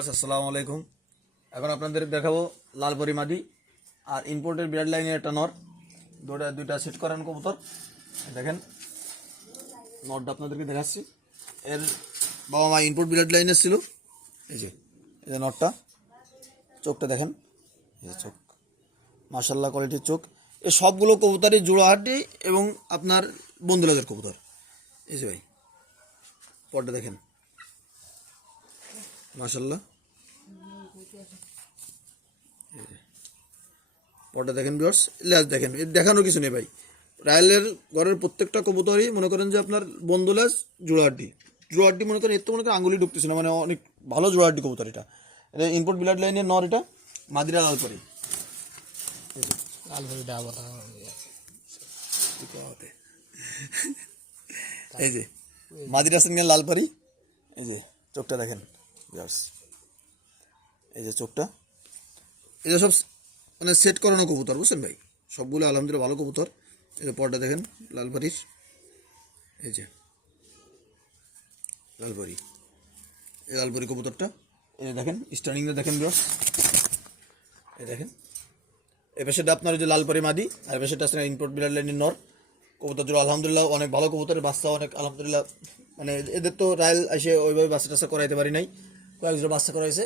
আসসালামু আলাইকুম। এখন আপনাদের দেখাবো লালপরি মাদি আর ইম্পোর্টের ব্লাড লাইনের একটা নর। দুইটা সেট করেন কবুতর। দেখেন নরটা আপনাদেরকে দেখাচ্ছি। এর বাবা মা ইম্পোর্ট ব্লাড লাইনের ছিল। এই যে নরটা, চোখটা দেখেন, এই যে চোখ, মাশাআল্লাহ কোয়ালিটির চোখ। এই সবগুলো কবুতরই জোড়াহাটি এবং আপনার বন্ধুলাদের কবুতর। এই যে ভাই পরটা দেখেন, মাশাআল্লাহ পরটা দেখেন ভিউয়ার্স, লেজ দেখেন, এর দেখানোর কিছু নেই ভাই। রায়েলের ঘরের প্রত্যেকটা কবুতরই মনে করেন যে আপনার বন্ধু লেজ জোড়াহাড্ডি মনে করেন, এর তো মনে করেন আঙ্গুলি ঢুকতেছে না, মানে অনেক ভালো জোড়াহাড্ডি কবুতর। এটা ইম্পোর্ট ব্লাড লাইনের নর, এটা মাদিরা লালপরি। এই যে মাদিরা সিঙ্গেল লালপরি। এই যে চোখটা দেখেন ভিউয়ার্স, এই যে চোখটা। এই যে সব মানে সেট করানো কবুতর, বুঝছেন ভাই, সবগুলো আলহামদুলিল্লাহ ভালো কবুতর। এই যে পরটা দেখেন লালপরির, এই যে লালপরি, এই লালপরি কবুতরটা। এই যে দেখেন স্টার্নিংটা দেখেন ভিউয়ার্স, এই দেখেন। এই পাশেটা আপনার যে লালপরি মাদি, আর পাশেটা আছে ইম্পোর্ট ব্লাড লাইনের নর। কবুতর জোড়া আলহামদুলিল্লাহ অনেক ভালো কবুতরের বাচ্চা, অনেক আলহামদুলিল্লাহ। মানে এদের তো রায়েল এসে ওইভাবে বাচ্চা টাচ্চা করাইতে পারি নাই, কয়েক জোড়া বাচ্চা করাইছে।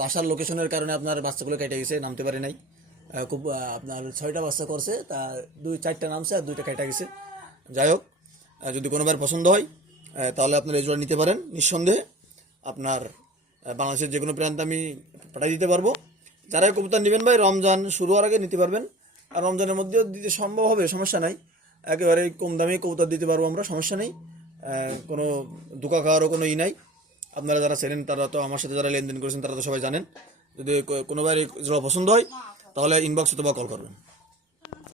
বাসার লোকেশনের কারণে আপনার বাচ্চাগুলো কেটে গেছে, নামতে পারে নাই। খুব আপনার 6টা বাচ্চা করছে, তা 4টা নামছে আর 2টা কেটে গেছে। যাই হোক, যদি কোনোবার পছন্দ হয় তাহলে আপনার এই জোড়া নিতে পারেন নিঃসন্দেহে। আপনার বাংলাদেশের যে কোনো প্রান্তে আমি পাঠিয়ে দিতে পারবো। যারা কবুতর নেবেন ভাই রমজান শুরু হওয়ার আগে নিতে পারবেন, আর রমজানের মধ্যেও দিতে সম্ভব হবে, সমস্যা নাই। একেবারে কম দামে কবুতর দিতে পারবো আমরা, সমস্যা নেই। কোনো ধোঁকা খাওয়ারও কোনো নাই। আপনারা যারা চেনেন, তারা তো আমার সাথে যারা লেনদেন করেছেন তারা তো সবাই জানেন। যদি কোনোবার জোড়া পছন্দ হয় তাহলে ইনবক্স অথবা কল করবেন।